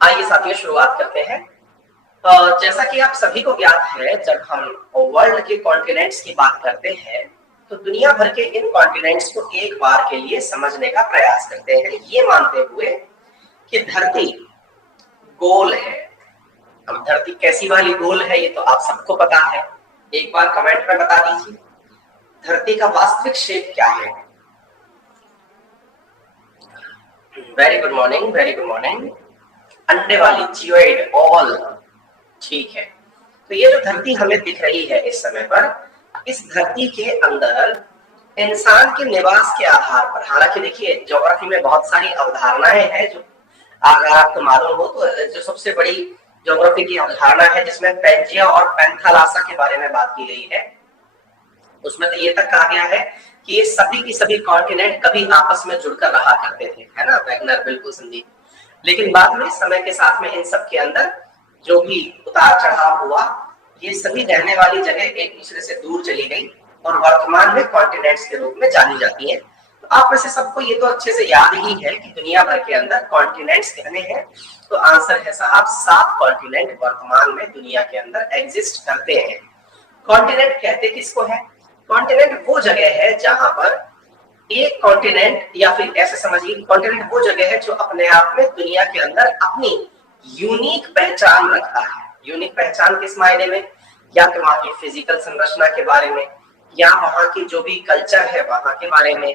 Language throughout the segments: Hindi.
आइए साथियों शुरुआत करते हैं। जैसा कि आप सभी को ज्ञात है, जब हम वर्ल्ड के कॉन्टिनेंट्स की बात करते हैं तो दुनिया भर के इन कॉन्टिनेंट्स को एक बार के लिए समझने का प्रयास करते हैं, ये मानते हुए कि धरती गोल है। अब धरती कैसी वाली गोल है ये तो आप सबको पता है। एक बार कमेंट में बता दीजिए धरती का वास्तविक शेप क्या है। Very good morning, very good morning. अंडे वाली, जियोइड, ओवल, ठीक है। तो ये जो धरती हमें दिख रही है इस समय पर, इस धरती के अंदर इंसान के निवास के आधार पर, हालांकि देखिए ज्योग्राफी में बहुत सारी अवधारणाएं हैं जो अगर आपको मालूम हो तो जो सबसे बड़ी ज्योग्राफी की अवधारणा है जिसमें पैंजिया और पैंथालासा के बारे में बात की गई है, उसमें तो ये तक कहा गया है कि ये सभी की सभी कॉन्टिनेंट कभी आपस में जुड़कर रहा करते थे, है ना वैगनर, बिल्कुल संदीप। लेकिन बाद में समय के साथ में इन सब के अंदर जो भी उतार चढ़ाव हुआ, ये सभी रहने वाली जगह एक दूसरे से दूर चली गई और वर्तमान में कॉन्टिनेंट्स के रूप में जानी जाती है। तो आप में से सबको ये तो अच्छे से याद ही है कि दुनिया भर के अंदर कॉन्टिनेंट्स कितने हैं। तो आंसर है साहब 7 कॉन्टिनेंट वर्तमान में दुनिया के अंदर एग्जिस्ट करते हैं। कॉन्टिनेंट कहते किसको है? कॉन्टिनेंट वो जगह है जहां पर एक कॉन्टिनेंट, या फिर ऐसे समझिए कॉन्टिनेंट वो जगह है जो अपने आप में दुनिया के अंदर अपनी यूनिक पहचान रखता है। यूनिक पहचान किस मायने में? या तो वहां की फिजिकल संरचना के बारे में, या वहां की जो भी कल्चर है वहां के बारे में,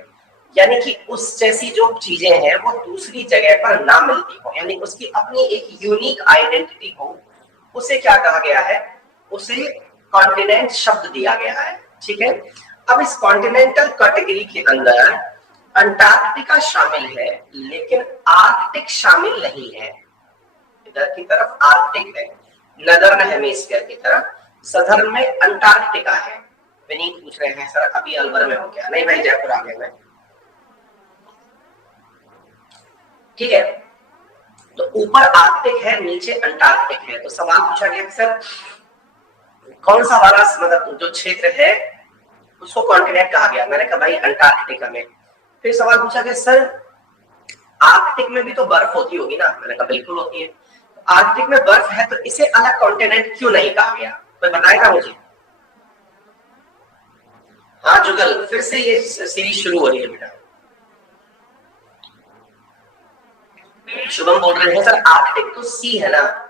यानी कि उस जैसी जो चीजें हैं वो दूसरी जगह पर ना मिलती हो, यानी उसकी अपनी एक यूनिक आइडेंटिटी हो। उसे क्या कहा गया है? उसे कॉन्टिनेंट शब्द दिया गया है। ठीक है। अब इस कॉन्टिनेंटल कैटेगरी के अंदर अंटार्कटिका शामिल है, लेकिन आर्कटिक शामिल नहीं है। इधर की तरफ आर्कटिक है, नदर्न हेमिस्फीयर की तरफ, सदर्न में अंटार्कटिका है। विनीत पूछ रहे हैं सर अभी अलवर में हो क्या? नहीं भाई, जयपुर आ गए मैं। ठीक है। तो ऊपर आर्कटिक है, नीचे अंटार्कटिक है। तो सवाल पूछा गया सर कौन सा वाला मतलब जो क्षेत्र है उसको कॉन्टिनेंट कहा गया? मैंने कहा भाई अंटार्कटिका में। फिर सवाल पूछा गया सर आर्कटिक में भी तो बर्फ होती होगी ना? मैंने कहा बिल्कुल होती है। आर्कटिक में बर्फ है तो इसे अलग कॉन्टिनेंट क्यों नहीं कहा गया? कोई बताएगा मुझे? हाँ जुगल, फिर से ये सीरीज शुरू हो रही है बेटा। शुभम बोल रहे हैं सर आर्कटिक तो सी है ना।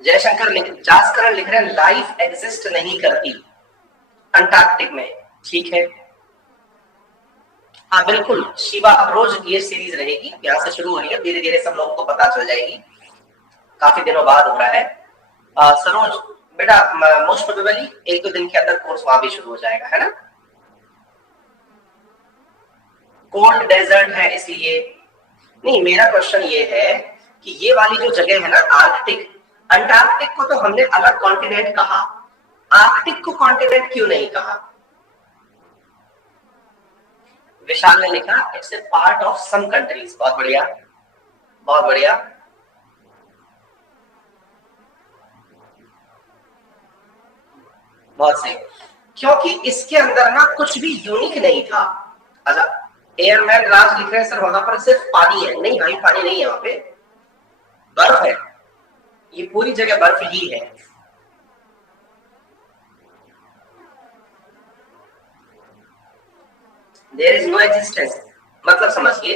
जयशंकर जासकरण लिख रहे हैं लाइफ एग्जिस्ट नहीं करती अंटार्कटिक में। ठीक है, हाँ बिल्कुल शिवा, अब रोज ये सीरीज रहेगी, यहाँ से शुरू हो रही है, धीरे धीरे सब लोगों को पता चल जाएगी। काफी दिनों बाद हो रहा है। सरोज बेटा मोस्ट प्रोबेबली 1-2 दिन के अंदर कोर्स वहां भी शुरू हो जाएगा, है ना। कोल्ड डेजर्ट है इसलिए नहीं। मेरा क्वेश्चन ये है कि ये वाली जो जगह है ना आर्कटिक, अंटार्कटिक को तो हमने अलग कॉन्टिनेंट कहा, आर्कटिक को कॉन्टिनेंट क्यों नहीं कहा? विशाल ने लिखा it's a part of some countries. बहुत बढ़िया, बहुत बढ़िया। बहुत सही, क्योंकि इसके अंदर ना कुछ भी यूनिक नहीं था। अच्छा, एयरमैन राज लिख रहे हैं सर वहां पर सिर्फ पानी है। नहीं भाई, पानी नहीं है, वहां पे बर्फ है, ये पूरी जगह बर्फ ही है। देयर इज नो एग्जिस्टेंस, मतलब समझिए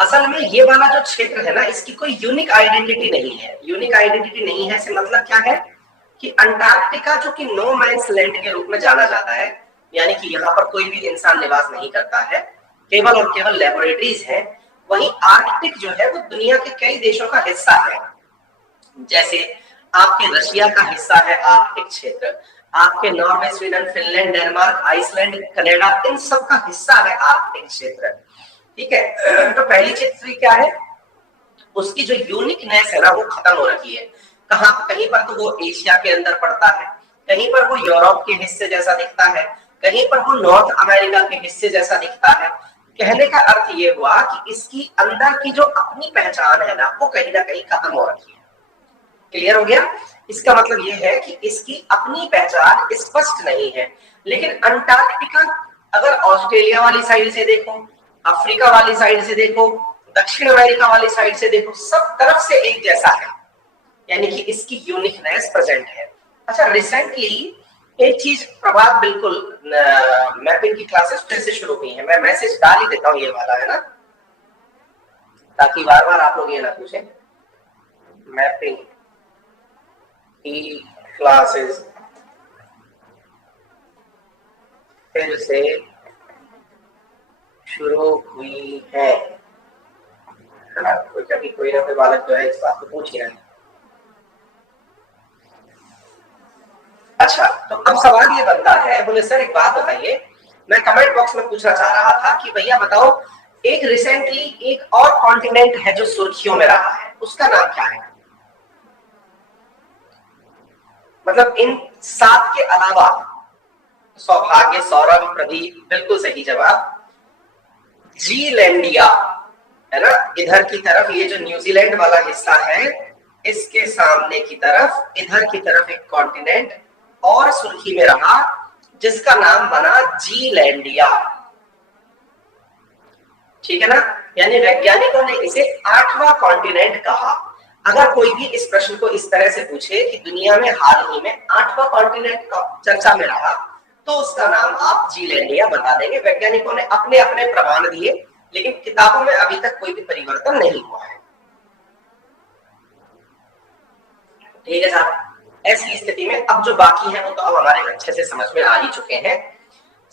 असल में ये वाला जो क्षेत्र है ना इसकी कोई यूनिक आइडेंटिटी नहीं है। यूनिक आइडेंटिटी नहीं है से मतलब क्या है कि अंटार्कटिका जो कि नो मैंस लैंड के रूप में जाना जाता है, यानी कि यहाँ पर कोई भी इंसान निवास नहीं करता है, केवल और केवल लेबोरेटरीज है। वहीं आर्कटिक जो है वो दुनिया के कई देशों का हिस्सा है। जैसे आपके रशिया का हिस्सा है आर्कटिक क्षेत्र, आपके Norway, Sweden, Finland, Denmark, Iceland, Canada, इन सब का हिस्सा है आर्कटिक क्षेत्र। ठीक है। तो पहली चीज क्या है, उसकी जो यूनिकनेस है ना वो खत्म हो रही है। कहां कहीं पर तो वो एशिया के अंदर पड़ता है, कहीं पर वो यूरोप के हिस्से जैसा दिखता है, कहीं पर वो नॉर्थ अमेरिका के हिस्से जैसा दिखता है। कहने का अर्थ ये हुआ कि इसकी अंदर की जो अपनी पहचान है ना वो कहीं ना कहीं खत्म हो रही है। क्लियर हो गया? इसका मतलब ये है कि इसकी अपनी पहचान स्पष्ट नहीं है। लेकिन अंटार्कटिका अगर ऑस्ट्रेलिया वाली साइड से देखो, अफ्रीका वाली साइड से देखो, दक्षिण अमेरिका वाली साइड से देखो, सब तरफ से एक जैसा है, यानी कि इसकी यूनिकनेस प्रेजेंट है। अच्छा, रिसेंटली एक चीज प्रभात, बिल्कुल मैपिंग की क्लासेस फिर से शुरू हुई है, मैं मैसेज डाल ही देता हूँ ये वाला, है ना, ताकि बार बार आप लोग ये ना पूछें। मैपिंग की क्लासेस फिर से शुरू हुई है ना, कभी कोई ना कोई बालक जो है इस बात को पूछ ही रहे हैं। अच्छा, तो अब सवाल ये बनता है, बोले सर एक बात बताइए, मैं कमेंट बॉक्स में पूछना चाह रहा था कि भैया बताओ, एक रिसेंटली एक और कॉन्टिनेंट है जो सुर्खियों में रहा है, उसका नाम क्या है? मतलब इन 7 के अलावा, सौभाग्य, सौरभ, प्रदीप, बिल्कुल सही जवाब, जीलैंडिया, है ना। इधर की तरफ ये जो न्यूजीलैंड वाला हिस्सा है, इसके सामने की तरफ, इधर की तरफ एक कॉन्टिनेंट और सुर्खी में रहा, जिसका नाम बना जीलैंडिया। ठीक है ना, यानी वैज्ञानिकों ने इसे 8वां कॉन्टिनेंट कहा। अगर कोई भी इस प्रश्न को इस तरह से पूछे कि दुनिया में हाल ही में 8वां कॉन्टिनेंट चर्चा में रहा, तो उसका नाम आप जीलैंडिया बता देंगे। वैज्ञानिकों ने अपने अपने प्रमाण दिए, लेकिन किताबों में अभी तक कोई भी परिवर्तन नहीं हुआ है। ठीक है साहब, ऐसी स्थिति में अब जो बाकी है वो तो अब हमारे अच्छे से समझ में आ ही चुके हैं।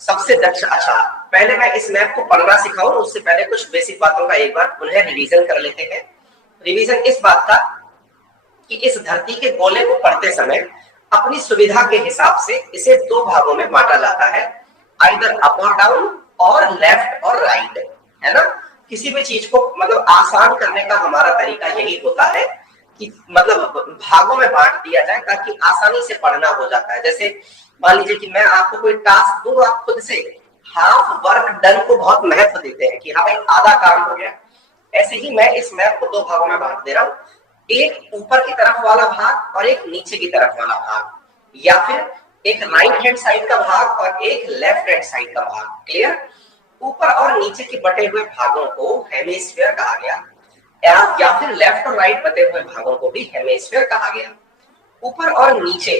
सबसे दक्ष, अच्छा पहले मैं इस मैप को पढ़ना सिखाऊं, उससे पहले कुछ बेसिक बातों का एक बार पुनः रिवीजन कर लेते हैं। रिवीजन इस बात का कि इस धरती के गोले को पढ़ते समय अपनी सुविधा के हिसाब से इसे 2 भागों में बांटा जाता है, आइदर अप और डाउन और लेफ्ट और राइट, है ना। किसी भी चीज को मतलब आसान करने का हमारा तरीका यही होता है कि मतलब भागों में बांट दिया जाए ताकि आसानी से पढ़ना हो जाता है। जैसे मान लीजिए कि मैं आपको कोई टास्क दूं, आप खुद से हाफ वर्क डन को बहुत महत्व देते हैं कि हाँ भाई आधा काम हो गया। ऐसे ही मैं इस मैप को 2 भागों में बांट दे रहा हूँ, एक ऊपर की तरफ वाला भाग और एक नीचे की तरफ वाला भाग, या फिर एक राइट हैंड साइड का भाग और एक लेफ्ट हैंड साइड का भाग। क्लियर? ऊपर और नीचे के बटे हुए भागों को हेमिस्फीयर कहा गया, या फिर लेफ्ट और राइट बटे हुए भागों को भी हेमिस्फीयर कहा गया। ऊपर और नीचे,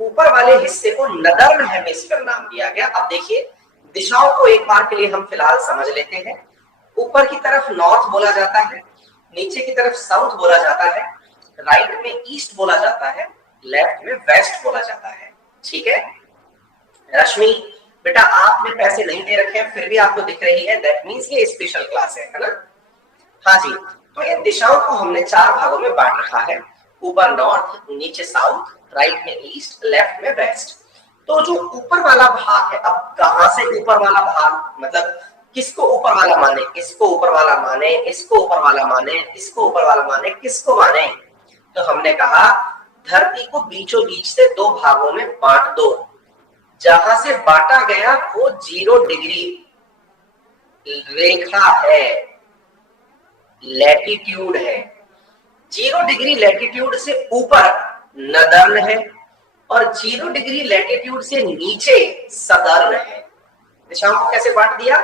ऊपर वाले हिस्से को नदर्न हेमिस्फीयर नाम दिया गया। अब देखिए दिशाओं को एक बार के लिए हम फिलहाल समझ लेते हैं। ऊपर की तरफ नॉर्थ बोला जाता है, नीचे की तरफ साउथ बोला जाता है, राइट में ईस्ट बोला जाता है, लेफ्ट में वेस्ट बोला जाता है। ठीक है रश्मि बेटा, आपने पैसे नहीं दे रखे हैं फिर भी आपको दिख रही है, दैट मींस ये स्पेशल क्लास है ना। हाँ जी, तो इन दिशाओं को हमने 4 भागों में बांट रखा है, ऊपर नॉर्थ, नीचे साउथ, राइट में ईस्ट, लेफ्ट में वेस्ट। तो जो ऊपर वाला भाग है, अब कहां से ऊपर वाला भाग, मतलब किसको ऊपर वाला माने, इसको ऊपर वाला माने, इसको ऊपर वाला माने, इसको ऊपर वाला माने, किसको माने? तो हमने कहा धरती को बीचों बीच से 2 भागों में बांट दो। जहां से बांटा गया वो 0 डिग्री रेखा है, लैटिट्यूड है। 0 डिग्री लैटिट्यूड से ऊपर नदर्न है और 0 डिग्री लैटिट्यूड से नीचे सदर्न है। दिशाओं को कैसे बांट दिया?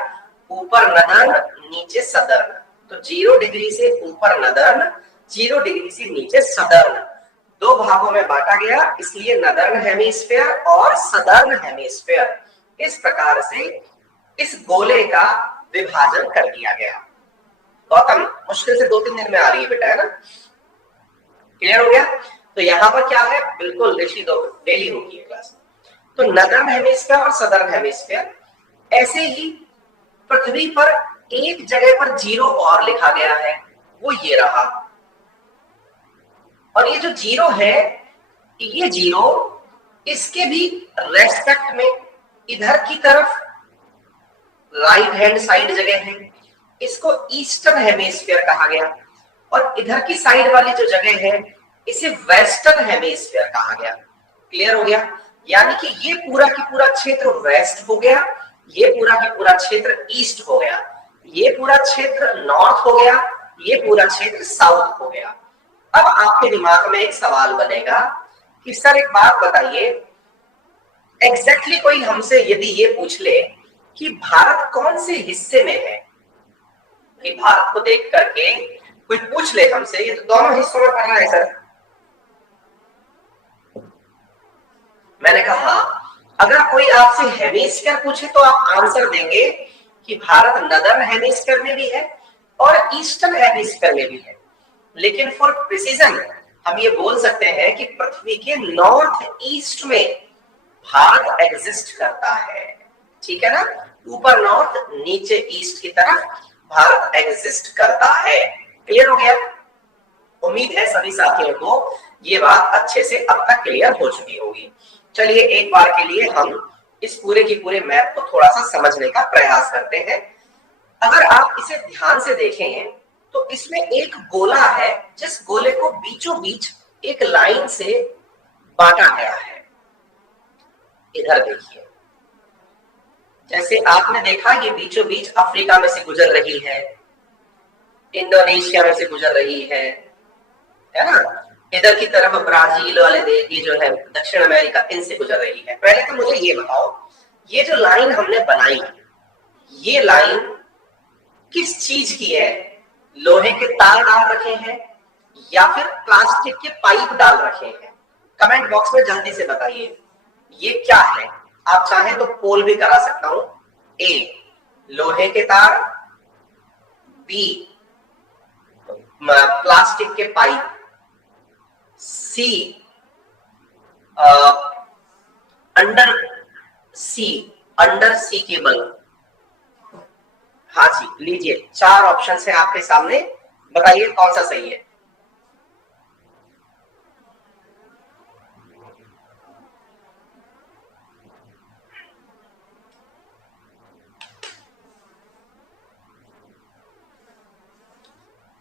ऊपर नदर्न, नीचे सदर्न। तो 0 डिग्री से ऊपर नदर्न, 0 डिग्री से नीचे सदर्न, 2 भागों में बांटा गया, इसलिए नदर्न हेमिस्फीयर और सदर्न हेमिस्फीयर। इस प्रकार से इस गोले का विभाजन कर दिया गया। गौतम, मुश्किल से 2-3 दिन में आ रही है बेटा, है ना? क्लियर हो गया? तो यहाँ पर क्या है, बिल्कुल ऋषि दो डेली होगी क्लास। तो नदर्न हेमिस्फीयर और सदर्न हेमिस्फीयर। ऐसे ही पृथ्वी पर एक जगह पर 0 और लिखा गया है, वो ये रहा। और ये जो 0 है, ये 0 इसके भी रेस्पेक्ट में इधर की तरफ राइट हैंड साइड जगह है, इसको ईस्टर्न हेमिस्फीयर कहा गया। और इधर की साइड वाली जो जगह है, इसे वेस्टर्न हेमिस्फीयर कहा गया। क्लियर हो गया? यानी कि ये पूरा की पूरा क्षेत्र वेस्ट हो गया, ये पूरा का पूरा क्षेत्र ईस्ट हो गया, ये पूरा क्षेत्र नॉर्थ हो गया, ये पूरा क्षेत्र साउथ हो गया। अब आपके दिमाग में एक सवाल बनेगा कि सर एक बात बताइए, एग्जैक्टली कोई हमसे यदि ये पूछ ले कि भारत कौन से हिस्से में है, कि भारत को देख करके कोई पूछ ले हमसे, ये तो दोनों हिस्सों में पड़ रहा है सर। मैंने कहा अगर कोई आपसे हेमिस्फीयर पूछे तो आप आंसर देंगे कि भारत नदर्न हेमिस्फीयर में भी है और ईस्टर्न हेमिस्फीयर में भी है, लेकिन फॉर प्रिसीजन हम ये बोल सकते हैं कि पृथ्वी के नॉर्थ ईस्ट में भारत एग्जिस्ट करता है। ठीक है ना, ऊपर नॉर्थ नीचे ईस्ट की तरफ भारत एग्जिस्ट करता है। क्लियर हो गया? उम्मीद है सभी साथियों को ये बात अच्छे से अब तक क्लियर हो चुकी होगी। चलिए एक बार के लिए हम इस पूरे की पूरे मैप को थोड़ा सा समझने का प्रयास करते हैं। अगर आप इसे ध्यान से देखें तो इसमें एक गोला है, जिस गोले को बीचों बीच एक लाइन से बांटा गया है। इधर देखिए, जैसे आपने देखा ये बीचों बीच अफ्रीका में से गुजर रही है, इंडोनेशिया में से गुजर रही है ना, इधर की तरफ ब्राजील वाले देश, ये जो है दक्षिण अमेरिका, इनसे गुजर रही है। पहले तो मुझे ये बताओ, ये जो लाइन हमने बनाई, ये लाइन किस चीज की है? लोहे के तार डाल रखे हैं या फिर प्लास्टिक के पाइप डाल रखे हैं? कमेंट बॉक्स में जल्दी से बताइए ये क्या है। आप चाहें तो पोल भी करा सकता हूं। ए लोहे के तार, बी प्लास्टिक के पाइप, सी अंडर सी केबल। हाँ जी, लीजिए 4 ऑप्शन है आपके सामने, बताइए कौन सा सही है।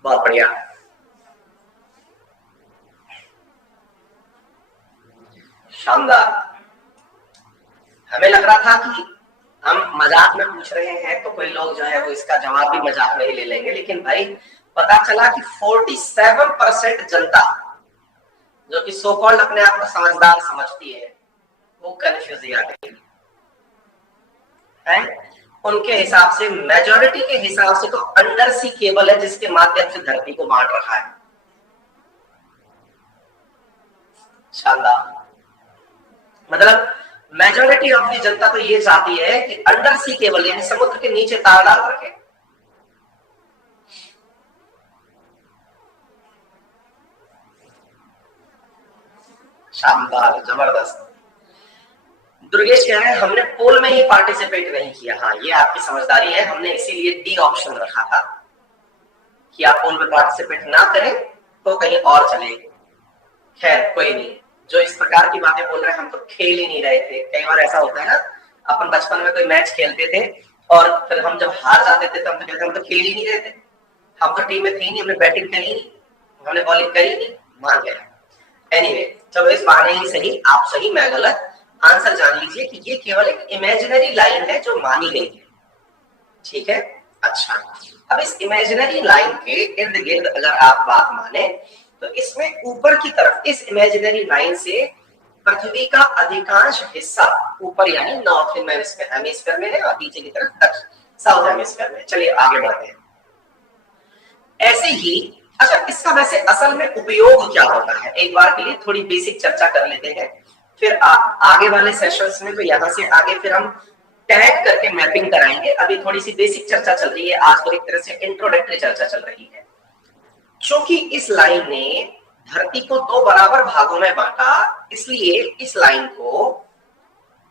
बहुत बढ़िया, शानदार। हमें लग रहा था कि हम मजाक में पूछ रहे हैं तो कोई लोग जो है वो इसका जवाब भी मजाक में ही ले लेंगे, लेकिन भाई पता चला कि 47% जनता जो कि सो कॉल्ड अपने आप को समझदार समझती है, वो कंफ्यूज आ गई है। उनके हिसाब से, मेजॉरिटी के हिसाब से तो अंडर सी केबल है जिसके माध्यम से धरती को बांट रखा है। शानदार, मतलब मेजॉरिटी ऑफ दी जनता तो ये चाहती है कि अंडर सी केबल यानी समुद्र के नीचे तार डाल रखे। शानदार, जबरदस्त। दुर्गेश कह रहे हैं हमने पोल में ही पार्टिसिपेट नहीं किया। हाँ, ये आपकी समझदारी है, हमने इसीलिए डी ऑप्शन रखा था कि आप पोल में पार्टिसिपेट ना करें तो कहीं और चले। खैर कोई नहीं, जो इस प्रकार की बातें बोल रहे हैं हम तो खेल ही नहीं रहे थे। कई बार ऐसा होता है ना, अपन बचपन में कोई मैच खेलते थे और फिर हम जब हार जाते थे तो हम तो कहते हम तो खेल ही नहीं रहे थे, हम तो टीम में थे नहीं, हमने बैटिंग करी नहीं, हमने बॉलिंग करी नहीं, मान गया। एनीवे, चलो इस बहाने ही सही, आप सही मैं गलत, आंसर जान लीजिए कि ये केवल एक इमेजिनरी लाइन है जो मानी गई है। ठीक है, अच्छा, अब इस इमेजिनरी लाइन के इर्द गिर्द अगर आप बात माने तो इसमें ऊपर की तरफ इस इमेजिनरी लाइन से पृथ्वी का अधिकांश हिस्सा ऊपर यानी नॉर्थ हेमिस्फीयर में है और नीचे की तरफ साउथ हेमिस्फीयर में। चलिए आगे बढ़ते हैं। ऐसे ही, अच्छा, इसका वैसे असल में उपयोग क्या होता है, एक बार के लिए थोड़ी बेसिक चर्चा कर लेते हैं, फिर आगे वाले सेशंस में तो यहां से आगे फिर हम टैग करके मैपिंग कराएंगे। अभी थोड़ी सी बेसिक चर्चा चल रही है, आज तो एक तरह से इंट्रोडक्टरी चर्चा चल रही है। क्योंकि इस लाइन ने धरती को 2 बराबर भागों में बांटा, इसलिए इस लाइन को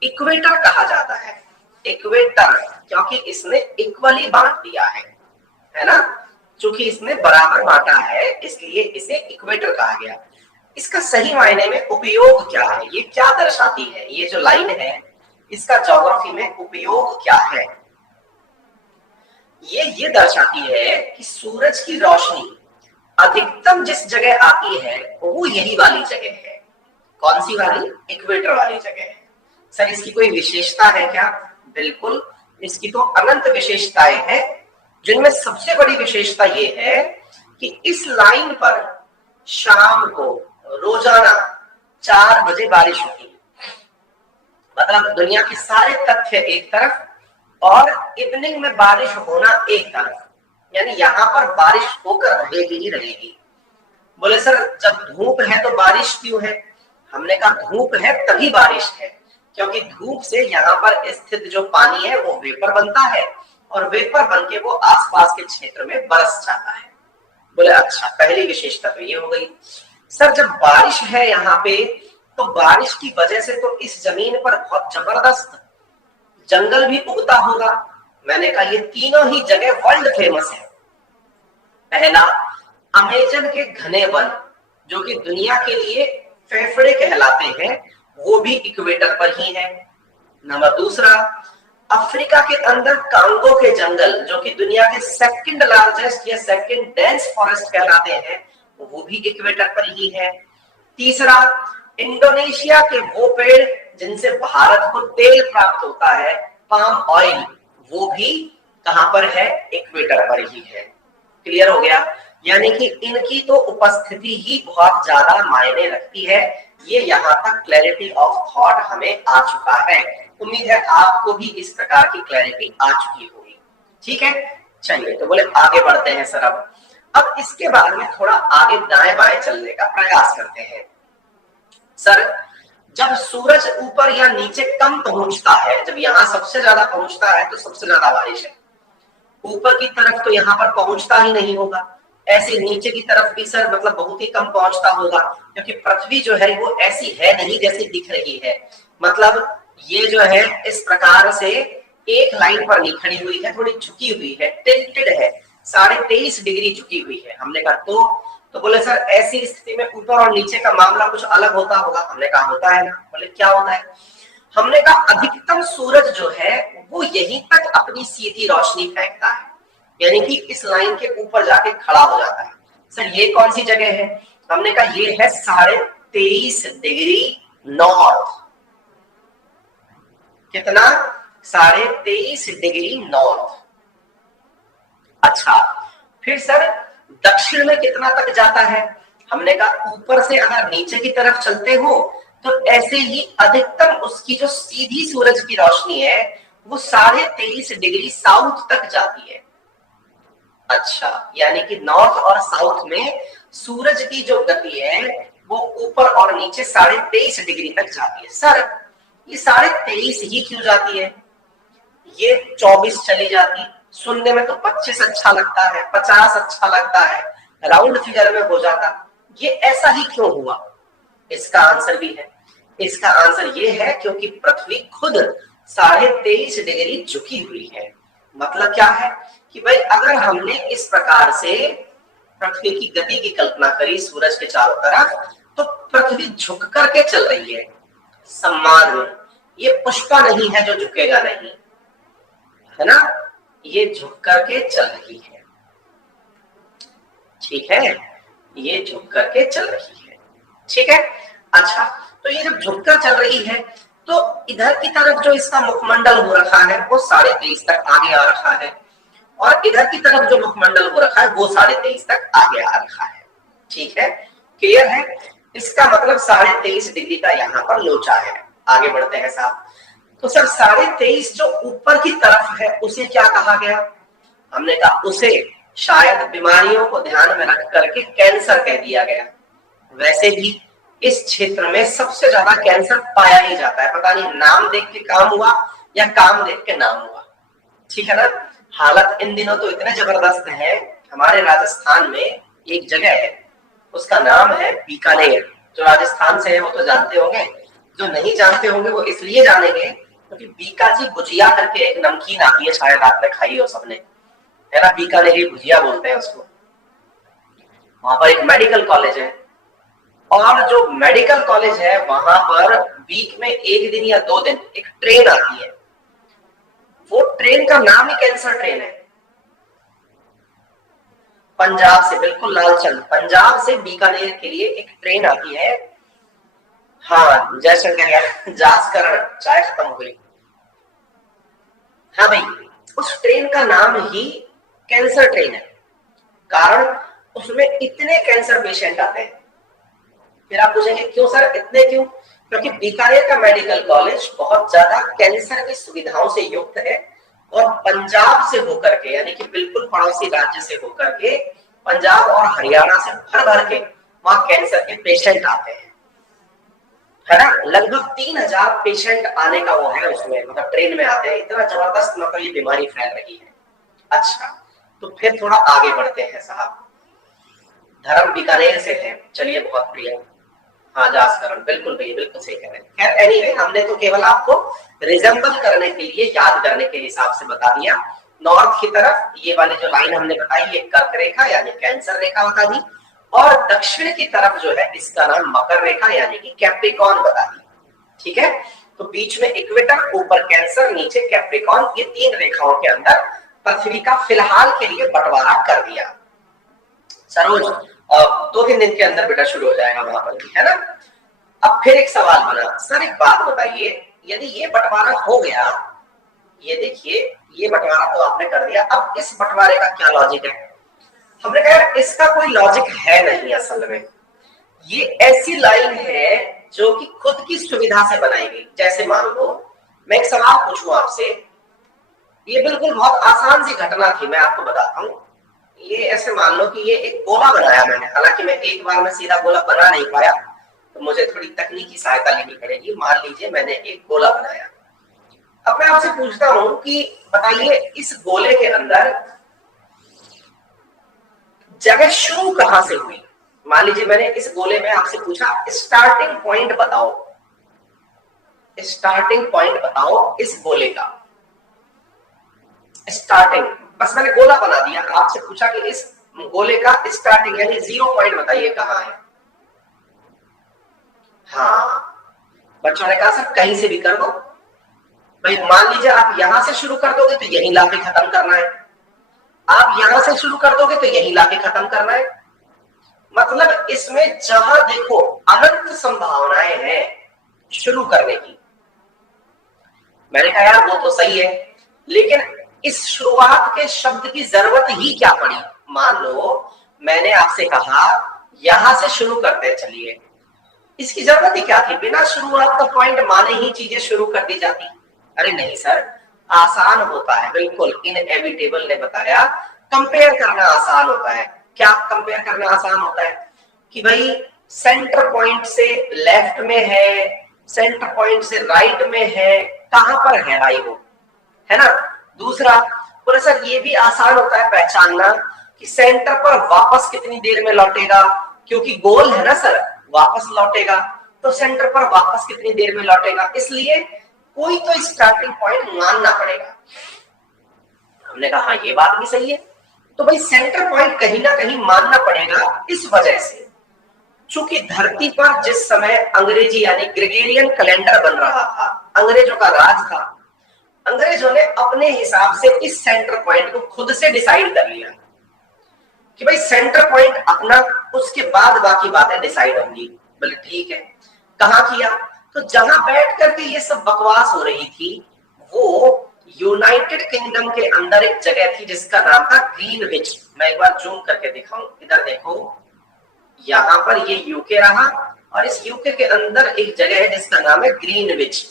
इक्वेटर कहा जाता है। इक्वेटर, क्योंकि इसने इक्वली बांट दिया है ना, क्योंकि इसने बराबर बांटा है इसलिए इसे इक्वेटर कहा गया। इसका सही मायने में उपयोग क्या है, ये क्या दर्शाती है, ये जो लाइन है इसका ज्योग्राफी में उपयोग क्या है? ये दर्शाती है कि सूरज की रोशनी अधिकतम जिस जगह आती है वो यही वाली जगह है। कौन सी वाली? इक्वेटर वाली जगह है। सर इसकी कोई विशेषता है क्या? बिल्कुल, इसकी तो अनंत विशेषताएं हैं, जिनमें सबसे बड़ी विशेषता ये है कि इस लाइन पर शाम को रोजाना 4 बजे बारिश होगी। मतलब दुनिया के सारे तथ्य एक तरफ और इवनिंग में बारिश होना एक तरफ, यानी यहाँ पर बारिश होकर रहेगी ही रहेगी। बोले सर जब धूप है तो बारिश क्यों है? हमने कहा धूप है तभी बारिश है, क्योंकि धूप से यहाँ पर स्थित जो पानी है वो वेपर बनता है और वेपर बन के वो आसपास के क्षेत्र में बरस जाता है। बोले अच्छा, पहली विशेषता तो ये हो गई। सर जब बारिश है यहाँ पे तो बारिश की वजह से तो इस जमीन पर बहुत जबरदस्त जंगल भी उगता होगा। मैंने कहा ये तीनों ही जगह वर्ल्ड फेमस है। पहला, अमेजन के घने वन जो कि दुनिया के लिए फेफड़े कहलाते हैं, वो भी इक्वेटर पर ही है। नंबर दूसरा, अफ्रीका के अंदर कांगो के जंगल जो कि दुनिया के सेकंड लार्जेस्ट या सेकंड डेंस फॉरेस्ट कहलाते हैं, वो भी इक्वेटर पर ही है। तीसरा, इंडोनेशिया के वो पेड़ जिनसे भारत को तेल प्राप्त होता है, पाम ऑयल, वो भी कहां पर है? इक्वेटर पर ही है। क्लियर हो गया? यानी कि इनकी तो उपस्थिति ही बहुत ज्यादा मायने रखती है। ये यहाँ तक क्लैरिटी ऑफ थॉट हमें आ चुका है। उम्मीद है आपको भी इस प्रकार की क्लैरिटी आ चुकी होगी। ठीक है, चलिए तो बोले आगे बढ़ते हैं सर। अब इसके बारे में थोड़ा आगे दाएं बाएं चलने का प्रयास करते हैं। सर जब सूरज ऊपर या नीचे कम पहुंचता है, जब यहाँ सबसे ज्यादा पहुंचता है तो सबसे ज्यादा बारिश है। ऊपर की तरफ तो यहाँ पर पहुंचता ही नहीं होगा, ऐसे नीचे की तरफ भी सर मतलब बहुत ही कम पहुंचता होगा, क्योंकि पृथ्वी जो है वो ऐसी है नहीं जैसी दिख रही है। मतलब ये जो है इस प्रकार से एक लाइन पर नहीं खड़ी हुई है, थोड़ी झुकी हुई है, टिल्टेड है, 23.5 डिग्री झुकी हुई है। हमने कहा तो बोले सर ऐसी स्थिति में ऊपर और नीचे का मामला कुछ अलग होता होगा। हमने कहा होता है ना। बोले क्या होता है? हमने कहा अधिकतम सूरज जो है वो यहीं तक अपनी सीधी रोशनी फेंकता है, यानी कि इस लाइन के ऊपर जाके खड़ा हो जाता है। सर ये कौन सी जगह है? हमने कहा ये है 23.5 डिग्री नॉर्थ। कितना? 23.5 डिग्री नॉर्थ। अच्छा, फिर सर दक्षिण में कितना तक जाता है? हमने कहा ऊपर से अगर नीचे की तरफ चलते हो तो ऐसे ही अधिकतम उसकी जो सीधी सूरज की रोशनी है वो 23.5 डिग्री साउथ तक जाती है। अच्छा, यानी कि नॉर्थ और साउथ में सूरज की जो गति है वो ऊपर और नीचे 23.5 डिग्री तक जाती है। सर ये 23.5 ही क्यों जाती है? ये 24 चली जाती, सुनने में तो 25 अच्छा लगता है, 50 अच्छा लगता है, राउंड फिगर में हो जाता, ये ऐसा ही क्यों हुआ? इसका आंसर भी है। इसका आंसर ये है क्योंकि पृथ्वी खुद 23.5 डिग्री झुकी हुई है। मतलब क्या है कि भाई अगर हमने इस प्रकार से पृथ्वी की गति की कल्पना करी सूरज के चारों तरफ, तो पृथ्वी झुक करके चल रही है सम्मान में। ये पुष्पा नहीं है जो झुकेगा नहीं, है ना, ये झुक करके चल रही है। ठीक है, ये झुक करके चल रही है। ठीक है, अच्छा तो ये जब झुककर चल रही है तो इधर की तरफ जो इसका मुखमंडल हो रखा है वो 23.5 तक आगे आ रखा है, और इधर की तरफ जो मुखमंडल हो रखा है वो 23.5 तक आगे आ रखा है। ठीक है, क्लियर है? इसका मतलब 23.5 डिग्री का यहाँ पर लोचा है। आगे बढ़ते हैं साहब। तो सर 23.5 जो ऊपर की तरफ है उसे क्या कहा गया? हमने कहा उसे शायद बीमारियों को ध्यान में रख करके कैंसर कह दिया गया। वैसे भी इस क्षेत्र में सबसे ज्यादा कैंसर पाया ही जाता है। पता नहीं नाम देख के काम हुआ या काम देख के नाम हुआ। ठीक है ना? हालत इन दिनों तो इतने जबरदस्त है। हमारे राजस्थान में एक जगह है, उसका नाम है बीकानेर। जो राजस्थान से है वो तो जानते होंगे, जो नहीं जानते होंगे वो इसलिए जानेंगे क्योंकि बीकाजी भुजिया करके एक नमकीन आती है, शायद आपने खाई हो सबने, है ना? बीकानेरी भुजिया बोलते हैं उसको। वहां पर एक मेडिकल कॉलेज है, और जो मेडिकल कॉलेज है वहां पर वीक में एक दिन या 2 दिन एक ट्रेन आती है। वो ट्रेन का नाम ही कैंसर ट्रेन है। पंजाब से, बिल्कुल लालचंद, पंजाब से बीकानेर के लिए एक ट्रेन आती है। हाँ जयशंकर जासकर चाय खत्म हो गई। हाँ भाई, उस ट्रेन का नाम ही कैंसर ट्रेन है, कारण उसमें इतने कैंसर पेशेंट आते हैं। फिर आप पूछेंगे क्यों सर, इतने क्यों? क्योंकि बीकानेर का मेडिकल कॉलेज बहुत ज्यादा कैंसर की सुविधाओं से युक्त है और पंजाब से होकर के, यानी कि बिल्कुल पड़ोसी राज्य से होकर के, पंजाब और हरियाणा से भर भर के वहां कैंसर के पेशेंट आते हैं, है ना। लगभग 3000 पेशेंट आने का वो है उसमें, मतलब ट्रेन में आते हैं, इतना जबरदस्त मतलब ये बीमारी फैल रही है। अच्छा, तो फिर थोड़ा आगे बढ़ते हैं साहब। धर्म बीकानेर से है, चलिए बहुत बढ़िया। हाँ जासकरण, बिल्कुल भैया बिल्कुल सही कह रहे हैं। खैर एनीवे, हमने तो केवल आपको रिजेंबल करने के लिए, याद करने के हिसाब से बता दिया। नॉर्थ की तरफ ये वाली जो लाइन हमने बताई, ये कर्क रेखा यानी कैंसर रेखा बता दी, और दक्षिण की तरफ जो है इसका नाम मकर रेखा यानी कि कैप्रिकॉर्न बता दी। ठीक है, तो बीच में इक्वेटर, ऊपर कैंसर, नीचे कैप्रिकॉर्न, ये 3 रेखाओं के अंदर पृथ्वी का फिलहाल के लिए बंटवारा कर दिया। सरोज 2-3 दिन के अंदर बेटा शुरू हो जाएगा वहां पर, है ना। अब फिर एक सवाल बना, सर एक बात बताइए, यदि ये बंटवारा हो गया, ये देखिए ये बंटवारा तो आपने कर दिया, अब इस बंटवारे का क्या लॉजिक है? हमने कहा इसका कोई लॉजिक है नहीं असल में, ये ऐसी लाइन है जो कि खुद की सुविधा से बनाई गई। जैसे मान लो मैं एक सवाल पूछूं आपसे, ये बिल्कुल बहुत आसान सी घटना थी, मैं आपको बताता हूँ। ये ऐसे मान लो कि ये एक गोला बनाया मैंने, हालांकि मैं एक बार में सीधा गोला बना नहीं पाया, तो मुझे थोड़ी तकनीकी सहायता लेनी पड़ेगी। मान लीजिए मैंने एक गोला बनाया, अब मैं आपसे पूछता हूं कि बताइए इस गोले के अंदर जगह शुरू कहां से हुई? मान लीजिए मैंने इस गोले में आपसे पूछा स्टार्टिंग पॉइंट बताओ, स्टार्टिंग पॉइंट बताओ इस गोले का, स्टार्टिंग, बस मैंने गोला बना दिया, आपसे पूछा कि इस गोले का स्टार्टिंग यानी 0 पॉइंट बताइए कहां है। हाँ, बच्चों ने कहा सर कहीं से भी कर दो। भाई मान लीजिए आप यहां से शुरू कर दोगे तो यहीं लाके खत्म करना है, आप यहां से शुरू कर दोगे तो यहीं लाके खत्म करना है। मतलब इसमें जहां देखो अनंत संभावनाएं हैं शुरू करने की। मैंने कहा यार वो तो सही है, लेकिन इस शुरुआत के शब्द की जरूरत ही क्या पड़ी? मान लो मैंने आपसे कहा यहां से शुरू करते हैं, चलिए इसकी जरूरत ही क्या थी? बिना शुरुआत का पॉइंट माने ही चीजें शुरू कर दी जाती। अरे नहीं सर, आसान होता है, बिल्कुल इनएविटेबल ने बताया कंपेयर करना आसान होता है। क्या कंपेयर करना आसान होता है? कि भाई सेंटर पॉइंट से लेफ्ट में है, सेंटर पॉइंट से राइट में है, कहां पर है भाई वो, है ना। दूसरा बोले सर ये भी आसान होता है पहचानना कि सेंटर पर वापस कितनी देर में लौटेगा, क्योंकि गोल है ना सर, वापस लौटेगा, तो सेंटर पर वापस कितनी देर में लौटेगा, इसलिए कोई तो स्टार्टिंग पॉइंट मानना पड़ेगा। हमने कहा हाँ ये बात भी सही है, तो भाई सेंटर पॉइंट कहीं ना कहीं मानना पड़ेगा। इस वजह से चूंकि धरती पर जिस समय अंग्रेजी यानी ग्रेगोरियन कैलेंडर बन रहा था, अंग्रेजों का राज था, अंग्रेजों ने अपने हिसाब से इस सेंटर पॉइंट को खुद से डिसाइड कर लिया कि भाई सेंटर पॉइंट अपना, उसके बाद बाकी बातें डिसाइड होंगी। बोले ठीक है, कहां किया? तो जहां बैठ करके ये सब बकवास हो रही थी वो यूनाइटेड किंगडम के अंदर एक जगह थी जिसका नाम था ग्रीनविच। मैं एक बार जूम करके दिखाऊं, इधर देखो, यहां पर ये यूके रहा और इस यूके के अंदर एक जगह है जिसका नाम है ग्रीनविच।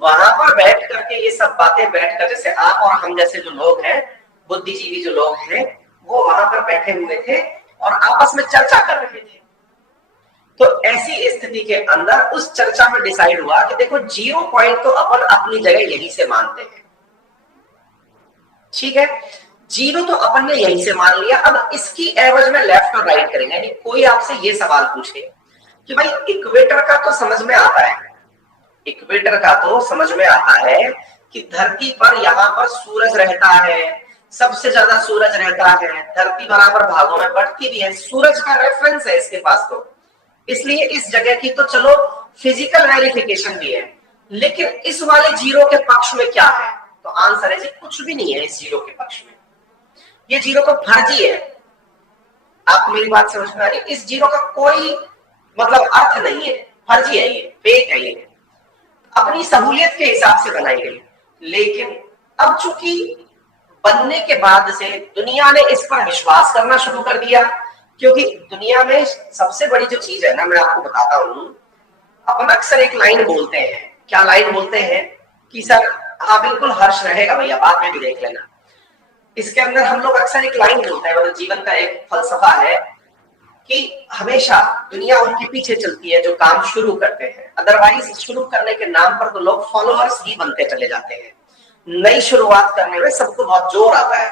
वहां पर बैठ करके ये सब बातें बैठकर, जैसे आप और हम जैसे जो लोग हैं, बुद्धिजीवी जो लोग हैं, वो वहां पर बैठे हुए थे और आपस में चर्चा कर रहे थे। तो ऐसी स्थिति के अंदर उस चर्चा में डिसाइड हुआ कि देखो 0 पॉइंट तो अपन अपनी जगह यहीं से मानते हैं, ठीक है, 0 तो अपन ने यहीं से मान लिया। अब इसकी एवज में लेफ्ट और राइट करेंगे। यानी कोई आपसे ये सवाल पूछे कि भाई इक्वेटर का तो समझ में आता है, इक्वेटर का तो समझ में आता है कि धरती पर यहाँ पर सूरज रहता है, सबसे ज्यादा सूरज रहता है, धरती बराबर भागों में बढ़ती भी है, सूरज का रेफरेंस है इसके पास, तो इसलिए इस जगह की तो चलो फिजिकल वेरिफिकेशन भी है। लेकिन इस वाले 0 के पक्ष में क्या है? तो आंसर है जी कुछ भी नहीं है इस 0 के पक्ष में, ये 0 तो फर्जी है। आपको मेरी बात समझ में आ रही है? इस 0 का कोई मतलब अर्थ नहीं है, फर्जी है, ये फेक है, ये अपनी सहूलियत के हिसाब से बनाई गई। लेकिन अब चूंकि बनने के बाद से दुनिया ने इस पर विश्वास करना शुरू कर दिया, क्योंकि दुनिया में सबसे बड़ी जो चीज है ना, मैं आपको बताता हूँ, अपन अक्सर एक लाइन बोलते हैं। क्या लाइन बोलते हैं? कि सर, हाँ बिल्कुल हर्ष रहेगा भैया, बाद में भी देख लेना। इसके अंदर हम लोग अक्सर एक लाइन बोलते हैं, मतलब जीवन का एक फलसफा है कि हमेशा दुनिया उनके पीछे चलती है जो काम शुरू करते हैं। अदरवाइज शुरू करने के नाम पर तो लोग फॉलोअर्स ही बनते चले जाते हैं। नई शुरुआत करने में सबको बहुत जोर आता है।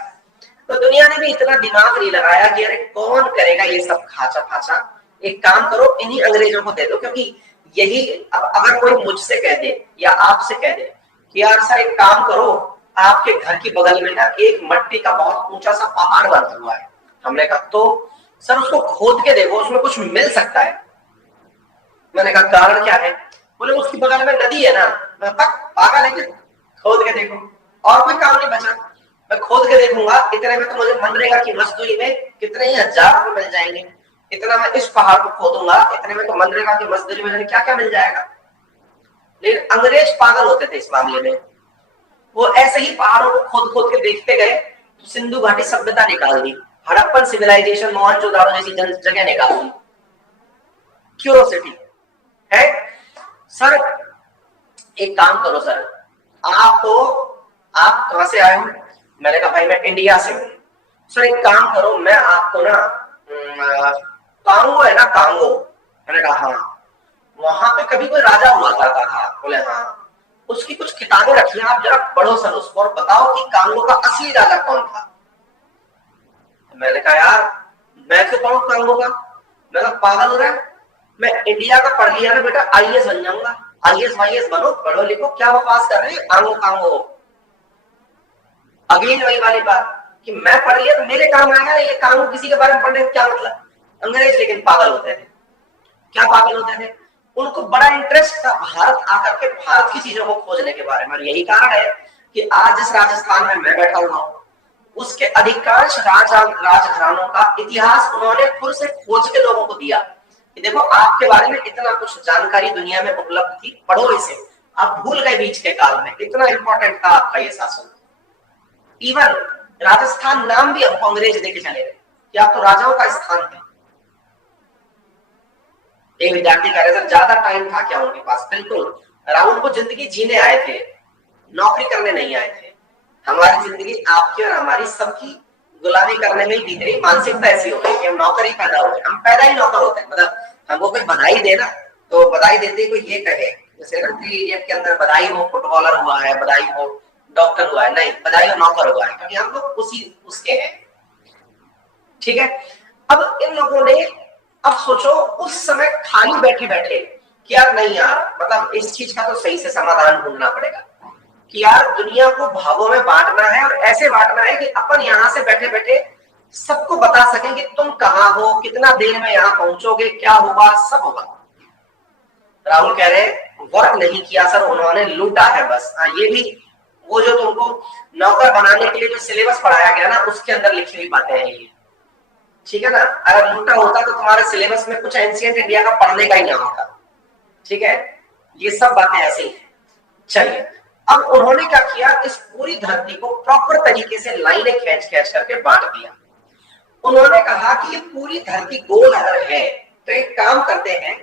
तो दुनिया ने भी इतना दिमाग नहीं लगाया कि अरे कौन करेगा ये सब खाचा फाचा, एक काम करो इन्हीं अंग्रेजों को दे दो। क्योंकि यही, अब अगर कोई मुझसे कह दे या आपसे कह दे कि यार सर एक काम करो, आपके घर के बगल में ना एक मट्टी का बहुत ऊंचा सा पहाड़ बना हुआ है। हमने कहा तो सर उसको खोद के देखो, उसमें कुछ मिल सकता है। मैंने कहा कारण क्या है? बोले उसकी बगल में नदी है ना। मैं पागल है, खोद के देखो, और कोई काम नहीं बचा। मैं खोद के देखूंगा, इतने में तो मुझे मनरेगा की मजदूरी में कितने ही हजार रुपए मिल जाएंगे। इतना मैं इस पहाड़ को खोदूंगा, इतने में तो मनरेगा की मजदूरी में क्या क्या मिल जाएगा। लेकिन अंग्रेज पागल होते थे इस मामले में। वो ऐसे ही पहाड़ों को खोद खोद के देखते गए, तो सिंधु घाटी सभ्यता निकाल दी, हड़प्पन सिविलाइजेशन, मोहनजोदाड़ो जैसी जगह निकाल दी। क्यूरोसिटी है। सर एक काम करो सर, आप कहां से आए हो? मैंने कहा भाई मैं इंडिया से हूँ। सर एक काम करो, मैं आपको ना कांगो है ना, कांगो। मैंने कहा हाँ। वहां पे कभी कोई राजा हुआ करता था? बोले हाँ। उसकी कुछ किताबें रखी हैं, आप जरा पढ़ो सर उसको और बताओ कि कांगो का असली राजा कौन था। मैंने कहा यार मैं क्यों पढ़ू कांगो का? मैं कहा पागल हो रहा है, मैं इंडिया का पढ़ लिया ना बेटा, आईएएस बन जाऊंगा। आईएएस वाईएएस बनो, पढ़ो लिखो, क्या बकवास कर रहे हैं कांगो कांगो। अगेन वही वाली बात कि मैं पढ़ लिया तो मेरे काम आएगा, ये कांगो किसी के बारे में पढ़ने का क्या मतलब। अंग्रेज लेकिन पागल होते थे। क्या पागल होते थे? उनको बड़ा इंटरेस्ट था भारत आकर के भारत की चीजों को खोजने के बारे में। यही कारण है कि आज जिस राजस्थान में मैं बैठा हुआ हूँ, उसके अधिकांश राजघरानों का इतिहास उन्होंने खुद से खोज के लोगों को दिया कि देखो आपके बारे में इतना कुछ जानकारी दुनिया में उपलब्ध थी, पढ़ो इसे। आप भूल गए बीच के काल में, इतना इंपॉर्टेंट था आपका ये शासन। इवन राजस्थान नाम भी हमको अंग्रेज देके चले गए कि आप तो राजाओं का स्थान है। एक विद्यार्थी कह रहे सर ज्यादा टाइम था क्या उनके पास? बिल्कुल, राहुल को जिंदगी जीने आए थे, नौकरी करने नहीं आए थे। हमारी जिंदगी आपकी और हमारी सबकी गुलामी करने में ही बीत रही। मानसिकता ऐसी हो गई कि हम नौकर ही पैदा हो गए, हम पैदा ही नौकर होते हैं। मतलब हमको कोई बधाई देना तो बधाई देते कोई ये कहे जैसे ना थ्री इडियट के अंदर बधाई हो फुटबॉलर हुआ है, बधाई हो डॉक्टर हुआ है, नहीं बधाई हो नौकर हुआ है, क्योंकि हम लोग उसी उसके हैं। ठीक है, अब इन लोगों ने, अब सोचो उस समय खाली बैठे बैठे कि यार नहीं यार, मतलब इस चीज का तो सही से समाधान ढूंढना पड़ेगा कि यार दुनिया को भागों में बांटना है और ऐसे बांटना है कि अपन यहां से बैठे बैठे सबको बता सकें कि तुम कहां हो, कितना देर में यहां पहुंचोगे, क्या होगा, सब होगा। राहुल कह रहे वर्क नहीं किया सर, उन्होंने लूटा है बस। हाँ ये भी, वो जो तुमको नौकर बनाने के लिए जो सिलेबस पढ़ाया गया ना, उसके अंदर लिखी हुई बातें हैं ये। ठीक है ना, अगर लूटा होता तो तुम्हारे सिलेबस में कुछ एंशिएंट इंडिया का पढ़ने का ही ना होता। ठीक है, ये सब बातें ऐसी हैं। चलिए, अब उन्होंने क्या किया, इस पूरी धरती को प्रॉपर तरीके से लाइनें खींच खींच करके बांट दिया। उन्होंने कहा कि ये पूरी धरती गोल अगर है तो एक काम करते हैं,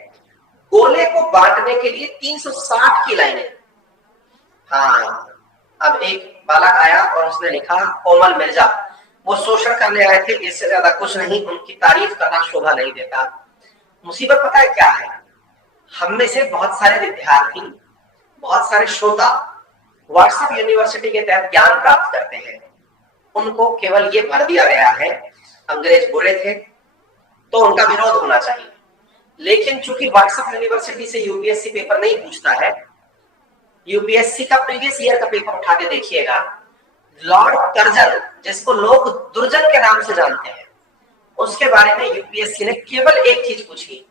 गोले को बांटने के लिए 360 की लाइनें। हाँ, अब एक बालक आया और उसने लिखा कोमल मिर्जा, वो शोषण करने आए थे, इससे ज्यादा कुछ नहीं, उनकी तारीफ करना शोभा नहीं देता। मुसीबत पता है क्या है? हम में से बहुत सारे विद्यार्थी, बहुत सारे श्रोता व्हाट्सएप यूनिवर्सिटी के तहत ज्ञान प्राप्त करते हैं। उनको केवल ये भर दिया गया है अंग्रेज बुरे थे तो उनका विरोध होना चाहिए। लेकिन चूंकि व्हाट्सएप यूनिवर्सिटी से यूपीएससी पेपर नहीं पूछता है, यूपीएससी का प्रीवियस ईयर का पेपर उठा के देखिएगा, लॉर्ड कर्जन, जिसको लोग दुर्जन के नाम से जानते हैं, उसके बारे में यूपीएससी ने केवल एक चीज पूछी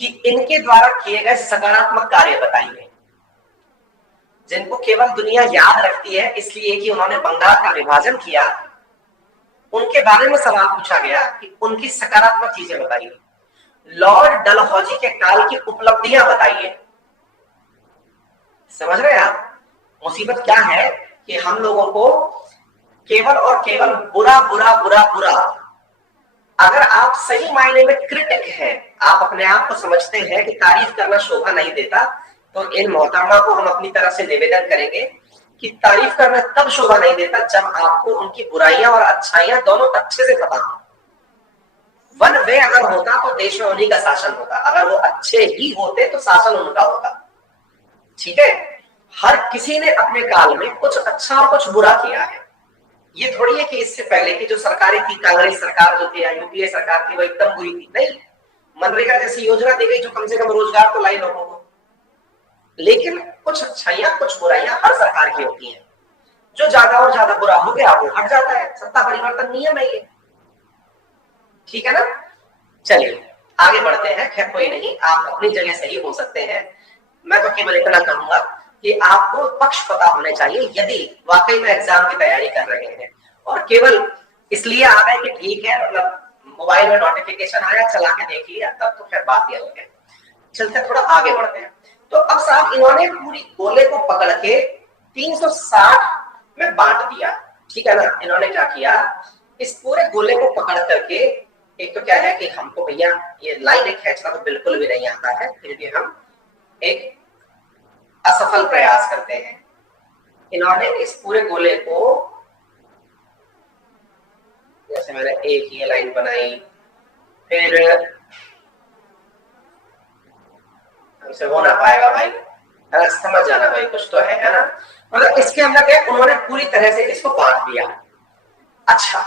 कि इनके द्वारा किए गए सकारात्मक कार्य बताइए। जिनको केवल दुनिया याद रखती है इसलिए कि उन्होंने बंगाल का विभाजन किया, उनके बारे में सवाल पूछा गया कि उनकी सकारात्मक चीजें बताइए। लॉर्ड डलहौजी के काल की उपलब्धियां बताइए। समझ रहे हैं आप? मुसीबत क्या है कि हम लोगों को केवल और केवल बुरा बुरा बुरा बुरा अगर आप सही मायने में क्रिटिक हैं, आप अपने आप को समझते हैं कि तारीफ करना शोभा नहीं देता, तो इन मोहतरमा को हम अपनी तरफ से निवेदन करेंगे कि तारीफ करना तब शोभा नहीं देता जब आपको उनकी बुराइयां और अच्छाइयां दोनों अच्छे से पता हो। वन वे अगर होता तो देश में उन्हीं का शासन होता, अगर वो अच्छे ही होते तो शासन उनका होता। ठीक है, हर किसी ने अपने काल में कुछ अच्छा और कुछ बुरा किया है। ये थोड़ी है कि इससे पहले की जो सरकारें थी, कांग्रेस सरकार जो थी या यूपीए सरकार थी, वो एकदम बुरी थी, नहीं। मनरेगा जैसी योजना दी गई जो कम से कम रोजगार तो लाई लोगों को, लेकिन कुछ अच्छाइयां कुछ बुराइयां हर सरकार की होती हैं। जो ज्यादा और ज्यादा बुरा हो गया वो हट जाता है, सत्ता परिवर्तन नियम है ये, ठीक है ना। चलिए आगे बढ़ते हैं। खैर कोई नहीं, आप अपनी जगह सही हो सकते हैं। मैं तो केवल इतना कहूंगा कि आपको पक्ष पता होने चाहिए यदि वाकई में एग्जाम की तैयारी कर रहे हैं, और केवल इसलिए आ गए कि ठीक है मतलब मोबाइल में नोटिफिकेशन आया चला के देख लिया, तब तो खैर बात ये हो गई। चलते थोड़ा आगे बढ़ते हैं। तो अब साहब इन्होंने पूरी गोले को पकड़ के 360 में बांट दिया, ठीक है ना। इन्होंने क्या किया, इस पूरे गोले को पकड़ करके, एक तो क्या है कि हमको भैया ये लाइन खींचना तो बिल्कुल भी नहीं आता है, फिर भी हम एक असफल प्रयास करते हैं। इन्होंने इस पूरे गोले को, जैसे मैंने एक ये लाइन बनाई, फिर हमसे हो ना पाएगा भाई, है ना, समझ जाना भाई कुछ तो है ना। मतलब इसके अंदर क्या, उन्होंने पूरी तरह से इसको बांट दिया। अच्छा,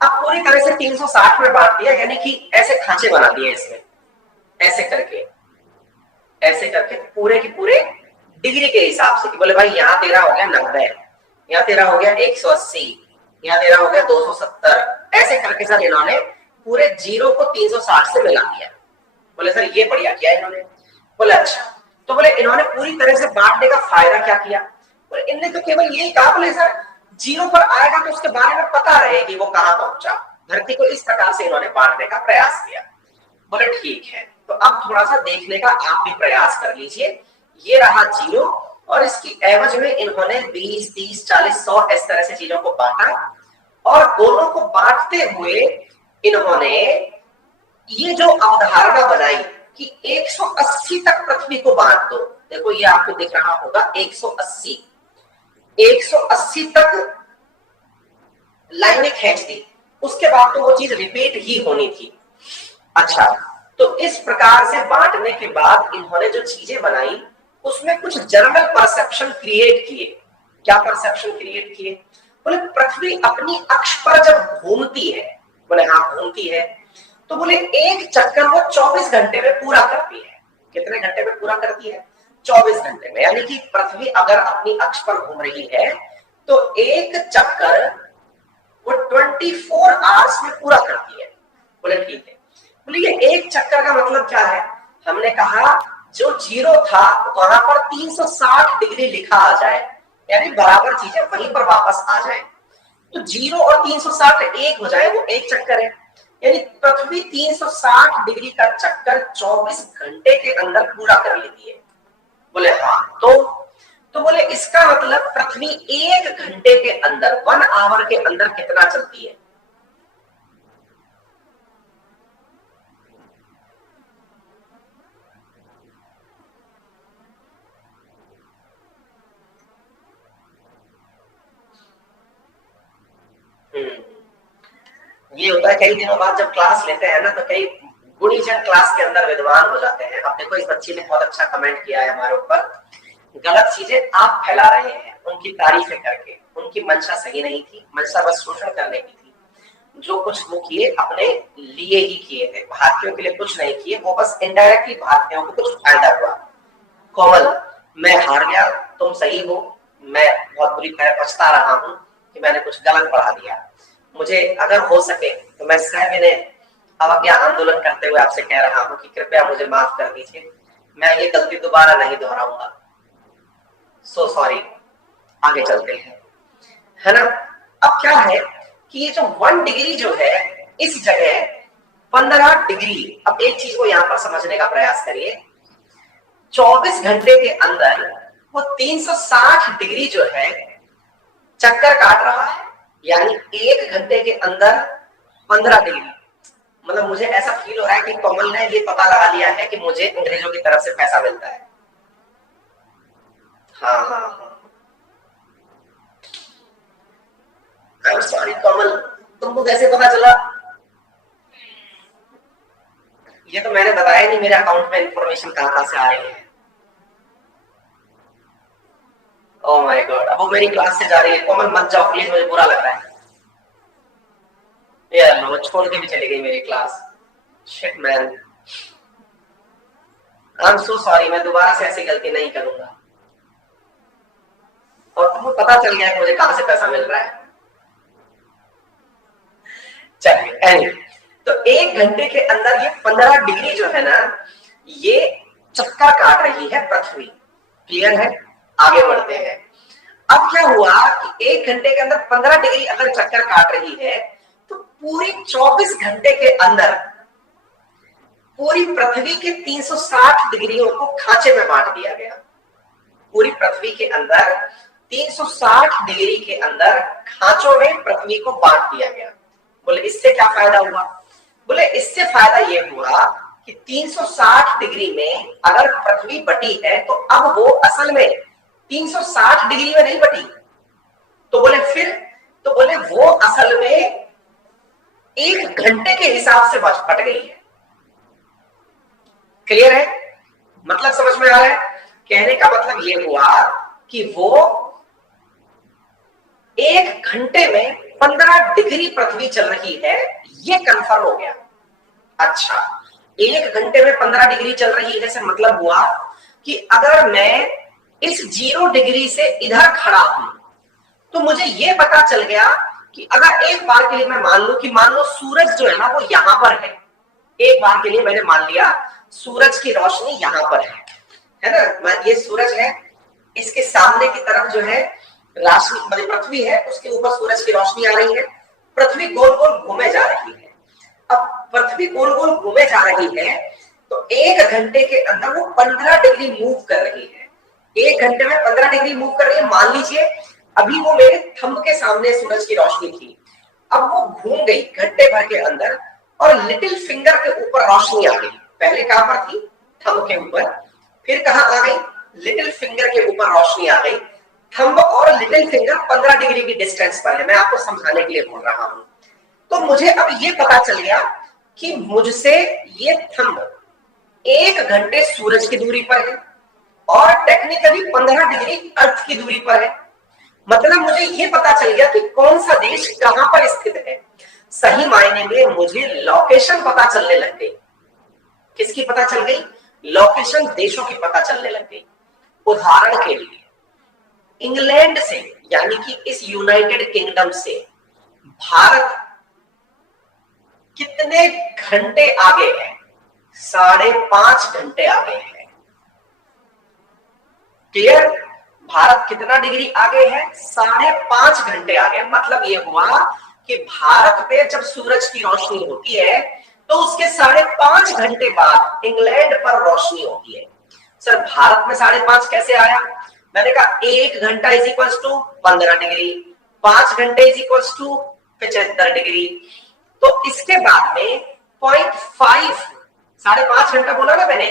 अब पूरी तरह से 360 में बांट दिया, यानी कि ऐसे खांचे बना दिए इसमें, ऐसे करके पूरे के पूरे डिग्री के हिसाब से, कि बोले भाई यहाँ तेरा हो गया 90, यहाँ तेरा हो गया 180, यहाँ तेरा हो गया 270, ऐसे करके सर इन्होंने पूरे जीरो को 360 से मिला दिया। बोले सर ये बढ़िया किया इन्होंने। बोले अच्छा, तो बोले इन्होंने पूरी तरह से बांटने का फायदा क्या किया। बोले इनने तो केवल यही कहा, बोले सर जीरो पर आएगा तो उसके बारे में पता रहे कि वो कहां पहुंचा। धरती को इस प्रकार से इन्होंने बांटने का प्रयास किया। बोले ठीक है, तो अब थोड़ा सा देखने का आप भी प्रयास कर लीजिए। ये रहा जीरो, और इसकी एवज में इन्होंने 20, 30, 40, 100 इस तरह से चीजों को बांटा, और दोनों को बांटते हुए इन्होंने ये जो अवधारणा बनाई कि 180 तक पृथ्वी को बांट दो। देखो ये आपको दिख रहा होगा 180, 180 तक लाइनें खींच दी, उसके बाद तो वो चीज रिपीट ही होनी थी। अच्छा, तो इस प्रकार से बांटने के बाद इन्होंने जो चीजें बनाई उसमें कुछ जर्नल परसेप्शन क्रिएट किए। क्या परसेप्शन क्रिएट किए, बोले पृथ्वी अपनी अक्ष पर जब घूमती है, बोले हाँ घूमती है, तो बोले एक चक्कर वो 24 घंटे में पूरा करती है। कितने घंटे में पूरा करती है, 24 घंटे में। यानी कि पृथ्वी अगर अपनी अक्ष पर घूम रही है तो एक चक्कर वो 24 आवर्स में पूरा करती है। बोले ठीक है, बोले ये एक चक्कर का मतलब क्या है। हमने कहा जो जीरो था वहां पर 360 डिग्री लिखा आ जाए, यानी बराबर चीजें वहीं पर वापस आ जाए, तो जीरो और 360 एक हो जाए, वो एक चक्कर है। यानी पृथ्वी 360 डिग्री का चक्कर 24 घंटे के अंदर पूरा कर लेती है। बोले हाँ, तो बोले इसका मतलब पृथ्वी एक घंटे के अंदर, 1 आवर के अंदर कितना चलती है। ये होता है कई दिनों बाद जब क्लास लेते हैं ना, तो कई गुणीजन क्लास के अंदर विद्वान हो जाते हैं। अब देखो इस बच्ची ने बहुत अच्छा कमेंट किया है हमारे ऊपर, गलत चीजें आप फैला रहे हैं उनकी तारीफें करके। उनकी मंशा सही नहीं थी, मंशा बस शोषण करने की थी। जो कुछ वो किए अपने लिए ही किए थे, भारतीयों के लिए कुछ नहीं किए, वो बस इनडायरेक्टली भारतीयों को कुछ फायदा हुआ। कोमल, मैं हार गया, तुम सही हो, मैं बहुत बुरी तरह पछता रहा हूँ कि मैंने कुछ गलत पढ़ा दिया। मुझे अगर हो सके तो मैं सविनय अवज्ञा आंदोलन करते हुए आपसे कह रहा हूँ कि कृपया मुझे माफ कर दीजिए, मैं ये गलती दोबारा नहीं दोहराऊंगा। So sorry. आगे चलते हैं, है ना। अब क्या है कि ये जो 1 डिग्री जो है, इस जगह 15 डिग्री। अब एक चीज को यहां पर समझने का प्रयास करिए, 24 घंटे के अंदर वो 360 डिग्री जो है चक्कर काट रहा है, यानी एक घंटे के अंदर 15 डिग्री। मतलब मुझे ऐसा फील हो रहा है कि कमल ने ये पता लगा लिया है कि मुझे अंग्रेजों की तरफ से पैसा मिलता है। हाँ हाँ हाँ, आई एम सॉरी कमल, तुमको कैसे पता चला? ये तो मैंने बताया नहीं मेरे अकाउंट में इंफॉर्मेशन कहां से आ रही है। ओह माय गॉड, अब वो मेरी क्लास से जा रही है। कमल मत जाओ प्लीज, मुझे बुरा लग रहा है यार, वो छोड़ के भी चली गई मेरी class. Shit man, I am so sorry, मैं दोबारा से ऐसी गलती नहीं करूंगा। और तुमको पता चल गया कि मुझे कहां से पैसा मिल रहा है। चलिए anyway, तो 1 घंटे के अंदर ये 15 डिग्री जो है ना, ये चक्कर काट रही है पृथ्वी। क्लियर है? आगे बढ़ते हैं। अब क्या हुआ कि 1 घंटे के अंदर 15 डिग्री अगर चक्कर काट रही है, तो पूरी 24 घंटे के अंदर पूरी पृथ्वी के 360 डिग्रियों को खांचे में बांट दिया गया। पूरी पृथ्वी के अंदर 360 डिग्री के अंदर खांचों में पृथ्वी को बांट दिया गया। बोले इससे क्या फायदा हुआ? बोले इससे फायदा ये हुआ कि 360 डिग्री में अगर पृथ्वी बटी है तो अब वो असल में 360 डिग्री में नहीं बटी। तो बोले फिर, तो बोले वो असल में 1 घंटे के हिसाब से बट गई है। क्लियर है? मतलब समझ में आ रहा है? कहने का मतलब ये हुआ कि वो 1 घंटे में 15 डिग्री पृथ्वी चल रही है, ये कंफर्म हो गया। अच्छा, 1 घंटे में 15 डिग्री चल रही है से मतलब हुआ कि अगर मैं इस 0 डिग्री से इधर खड़ा हूं तो मुझे ये पता चल गया कि अगर एक बार के लिए मैं मान लूं कि मान लो सूरज जो है ना वो यहां पर है। एक बार के लिए मैंने मान लिया सूरज की रोशनी यहां पर है ना, ये सूरज है, इसके सामने की तरफ जो है राशि मतलब पृथ्वी है, उसके ऊपर सूरज की रोशनी आ रही है, पृथ्वी गोल गोल घूमे जा रही है। अब पृथ्वी गोल गोल घूमे जा रही है तो 1 घंटे के अंदर वो 15 डिग्री मूव कर रही है। 1 घंटे में 15 डिग्री मूव कर रही है। मान लीजिए अभी वो मेरे थंब के सामने सूरज की रोशनी थी, अब वो घूम गई घंटे भर के अंदर और लिटिल फिंगर के ऊपर रोशनी आ गई। पहले कहां पर थी? थंब के ऊपर। फिर कहां आ गई? लिटिल फिंगर के ऊपर रोशनी आ गई। थंब और लिटिल फिंगर 15 डिग्री की डिस्टेंस पर है, मैं आपको समझाने के लिए बोल रहा हूं। तो मुझे अब ये पता चल गया कि मुझसे ये थंब 1 घंटे सूरज की दूरी पर है और टेक्निकली 15 डिग्री अर्थ की दूरी पर है। मतलब मुझे ये पता चल गया कि कौन सा देश कहां पर स्थित है। सही मायने में मुझे लोकेशन पता चलने लग गई। किसकी पता चल गई? लोकेशन देशों की पता चलने लग गई। उदाहरण के लिए इंग्लैंड से यानी कि इस यूनाइटेड किंगडम से भारत कितने घंटे आगे है? 5.5 घंटे आगे है। क्लियर? भारत कितना डिग्री आगे है? 5.5 घंटे आगे। मतलब ये हुआ कि भारत पे जब सूरज की रोशनी होती है तो उसके 5.5 घंटे बाद इंग्लैंड पर रोशनी होती है। सर भारत में 5.5 कैसे आया? मैंने कहा 1 घंटा इज इक्वल टू 15 डिग्री, 5 घंटे इज इक्वल टू 75 डिग्री। तो इसके बाद में 0.5, 5.5 घंटा बोला ना मैंने,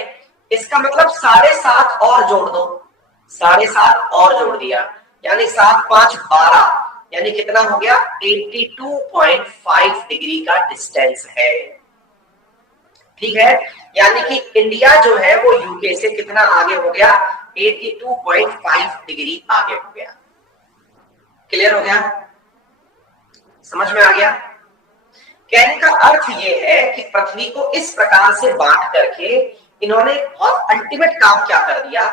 इसका मतलब 7.5 और जोड़ दो, 7.5 और जोड़ दिया, यानी 7 5 12, यानी कितना हो गया? 82.5 डिग्री का डिस्टेंस है। ठीक है, यानी कि इंडिया जो है वो यूके से कितना आगे हो गया? 82.5 डिग्री आगे हो गया। क्लियर हो गया? समझ में आ गया? कहने का अर्थ ये है कि पृथ्वी को इस प्रकार से बांट करके इन्होंने बहुत अल्टीमेट काम क्या कर दिया।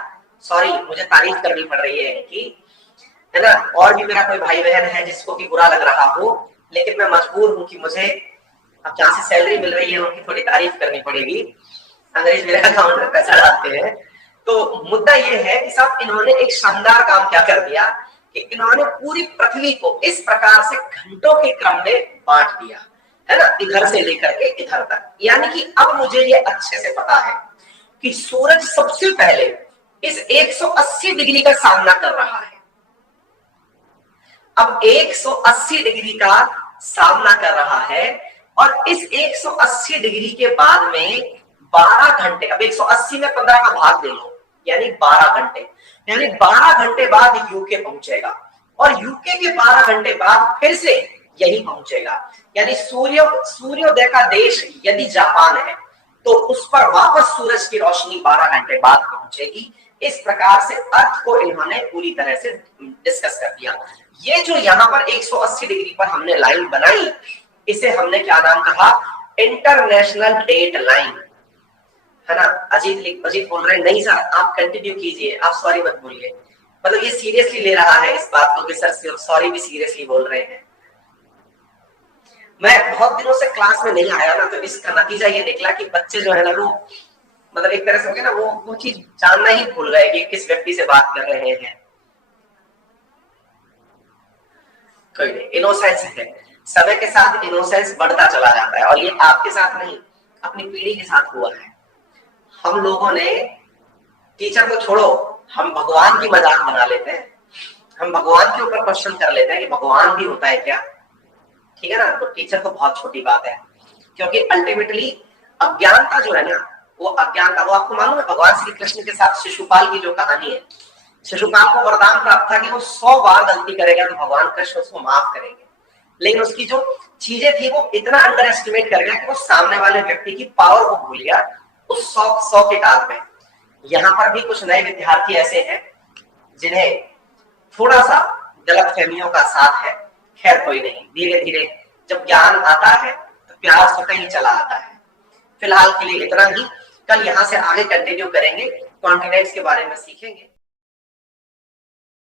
सॉरी, मुझे तारीफ करनी पड़ रही है इनकी, है ना। और भी मेरा कोई भाई बहन है जिसको भी बुरा लग रहा हो, लेकिन मैं मजबूर हूं कि मुझे अब जहां से सैलरी मिल रही है उनकी थोड़ी तारीफ करनी पड़ेगी। अंग्रेज मेरे अकाउंट में पैसा डालते हैं। तो मुद्दा ये है कि साहब इन्होंने एक शानदार काम क्या कर दिया कि इन्होंने पूरी पृथ्वी को इस प्रकार से घंटों के क्रम में बांट दिया, है ना, इधर से लेकर के इधर तक। यानी कि अब मुझे ये अच्छे से पता है कि सूरज सबसे पहले इस 180 डिग्री का सामना कर रहा है। अब 180 डिग्री का सामना कर रहा है और इस 180 डिग्री के बाद में 12 घंटे, अब 180 में 15 का भाग दे लो, यानी 12 घंटे, यानी 12 घंटे बाद यूके पहुंचेगा और यूके के 12 घंटे बाद फिर से यही पहुंचेगा। यानी सूर्योदय का देश यदि जापान है तो उस पर वापस सूरज की रोशनी 12 घंटे बाद पहुंचेगी। इस प्रकार से अर्थ को इन्होंने पूरी तरह से डिस्कस कर दिया। ये जो यहाँ पर 180 डिग्री पर हमने लाइन बनाई, इसे हमने क्या नाम कहा? इंटरनेशनल डेट लाइन, है ना। अजीत बोल रहे हैं नहीं सर आप कंटिन्यू कीजिए, आप सॉरी मत बोलिए। मतलब ये सीरियसली ले रहा है इस बात को कि सर सॉरी भी सीरियसली बोल रहे हैं। मैं बहुत दिनों से क्लास में नहीं आया ना, तो इसका नतीजा ये निकला कि बच्चे जो है ना वो मतलब एक तरह से हो गया ना, वो चीज जानना ही भूल गए कि किस व्यक्ति से बात कर रहे हैं। कोई नहीं, इनोसेंस है, समय के साथ इनोसेंस बढ़ता चला जाता है और ये आपके साथ नहीं अपनी पीढ़ी के साथ हुआ है। हम लोगों ने टीचर को छोड़ो, हम भगवान की मजाक बना लेते हैं, हम भगवान के ऊपर क्वेश्चन कर लेते हैं कि भगवान भी होता है क्या, ठीक है ना। तो टीचर को बहुत छोटी बात है, क्योंकि अल्टीमेटली अज्ञानता जो है ना, वो अज्ञानता, वो आपको मालूम है भगवान श्री कृष्ण के साथ शिशुपाल की जो कहानी है, शिशुपाल को वरदान प्राप्त था कि वो 100 बार गलती करेगा तो भगवान कृष्ण उसको माफ करेंगे, लेकिन उसकी जो चीजें थी वो इतना अंडर एस्टिमेट कर गया कि वो सामने वाले व्यक्ति की पावर को भूल गया उस 100 के काल में। यहाँ पर भी कुछ नए विद्यार्थी ऐसे हैं जिन्हें थोड़ा सा गलत फहमियों का साथ है। खैर कोई नहीं, धीरे धीरे जब ज्ञान आता है तो प्यार स्वतः ही चला आता है। फिलहाल के लिए इतना ही, कल यहाँ से आगे कंटिन्यू करेंगे, कॉन्टिनेंट्स के बारे में सीखेंगे।